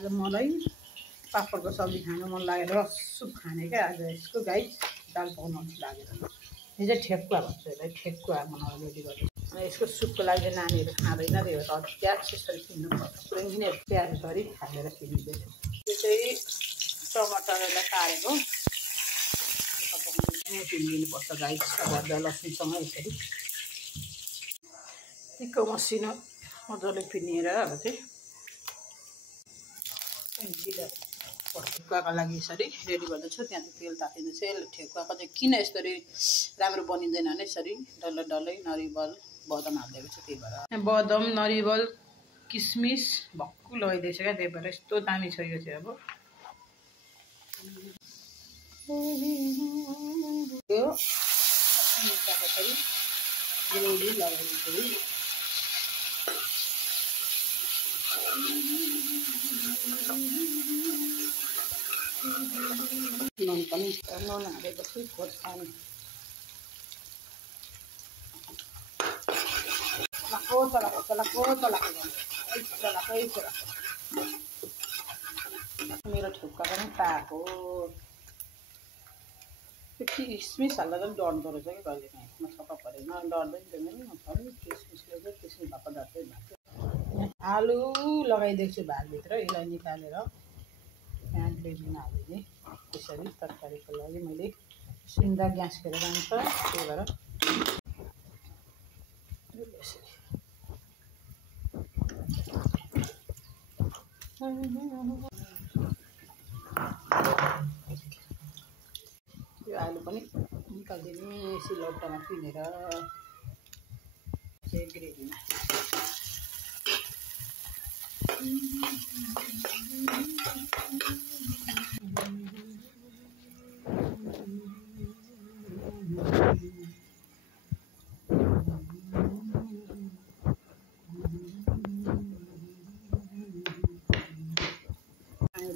आज मलाई पापडको सब्जी खानु मन लागेर सुप खाने क्या आज यसको गाई दाल पकाउनु लागेर यो चाहिँ ठेकुवा भन्छ यसलाई ठेकुवा बनाएर रेडी गर्छु यसको सुपको लागि चाहिँ नानीहरू खाँदैन त्यही भएर प्याज यसरी किन्नुपर्छ पुरै किन प्याज गरी हालेर किनिँदैछु यो चाहिँ टमाटरलाई काटेको पिनिदिनुपर्छ गाई अब अदुवा लसुनसँग यसरी टिक्को मसिनो मजाले पिनेर अब चाहिँ ठेकुवाको लागि यसरी रेडी गर्दैछु त्यहाँ चाहिँ तेल तातिँदैछ ठेकुवाको चाहिँ किन यसरी राम्रो बनिँदैन भने यसरी डल्लै डल्लै नरिवल बदम हालिदिएको छु त्यही भएर बदम नरिवल किसमिस भक्कु लगाइदिएछ क्या त्यही भएर यस्तो दामी छ यो चाहिँ अब यो यसरी ग्रेभी लगाइदिन्छु नुन पनि नुन हालेपछि खोर्सानी मेरो ठेक्का पनि पाएको किसमिस हाल्दा पनि डढ्दो रहेछ कि कहिले काहीँ म छक्क परेन डढ्दैन किसमिसले चाहिँ किसमिस भएको डढ्दै भएको आलु लगाइदिएको छु भातभित्र यसलाई निकालेर त्यहाँ ग्रेभीमा हालिदिने त्यसरी तरकारीको लागि मैले सिधा ग्यास खेर जान्छ त्यही भएर यो आलु पनि निकालिदिने सिलौटामा पिनेर चाहिँ ग्रेभीमा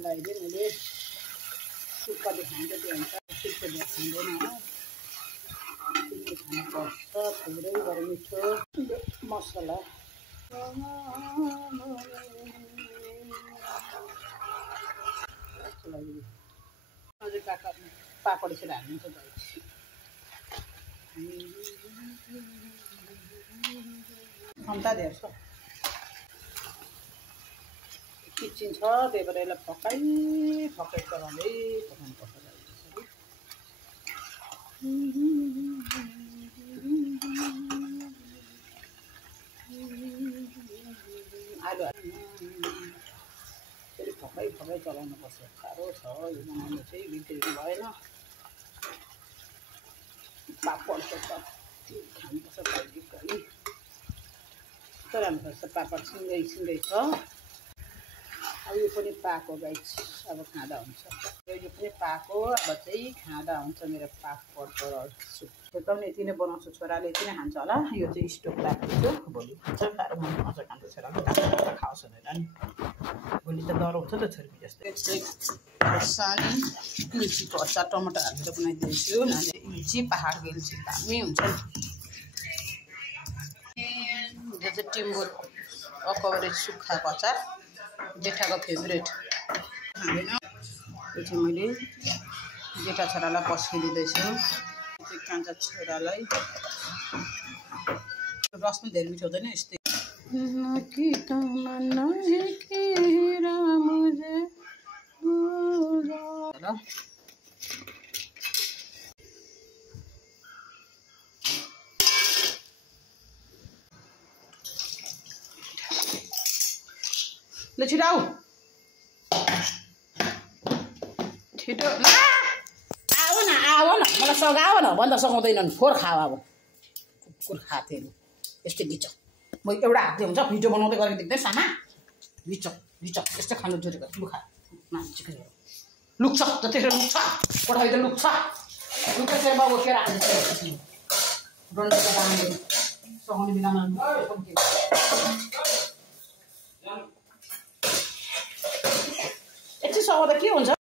लगाइदिएँ मैले सुक्खा देखाउँदै त्यो हुन्छ सुक्खा देखाउँदैन खानुपर्छ थोरै गरेर मिठो मसला अझै पापड यसरी हालिदिन्छ क्षमता धेर छ किचिन छ त्यही भएर यसलाई फकाइ चलाउँदै पकाउनुपर्छ आलु फेरि फकाइ चलाउनुपर्छ साह्रो छ यो बनाउनु चाहिँ बिग्रिनु भएन पापडको त खानुपर्छ कहिले कस्तो राम्रो छ पापड सिँगै छ अब यो पनि पाको गाई अब खाँदा हुन्छ यो पनि पाको अब चाहिँ खाँदा हुन्छ मेरो पापडको सुप एकदम यति नै बनाउँछु छोराले यति नै खान्छ होला यो चाहिँ स्टोभ राखिदिन्छु भोलि खान्छ साह्रो मन मजा खान्छ छोराले खाओस् भनेर नि भोलि त डराउँछ त छोरी जस्तै खोर्सानी इल्चीको अचार टमाटर हालेर बनाइदिन्छु नानी इल्ची पहाडको इल्ची दामी हुन्छ यो चाहिँ टिम्बुर अकबरे सुक्खाको अचार जेठाको फेभरेट खाँदैन यो चाहिँ मैले जेठा छोरालाई पस्किदिँदैछु कान्छा छोरालाई रस पनि धेरै मिठो हुँदैन यस्तै ल छिटो आऊ छिटो आऊ न मलाई सघाऊ न भन्दा सघाउँदैनन् फोहोर खाऊ अब कुकुर खाएको थियो यस्तै घिच म एउटा हातले हुन्छ भिडियो बनाउँदै गरेको देख्दै सामा घिच यस्तै खानु जोडेको लुखा मान्छेको लुक्छ जतिखेर लुक्छ कोठाइ त लुक्छ लुकेर बाबु खेर हाल्छ डन्डको दामले सघाउने बेलामा एकछिन सघाउँदा के हुन्छ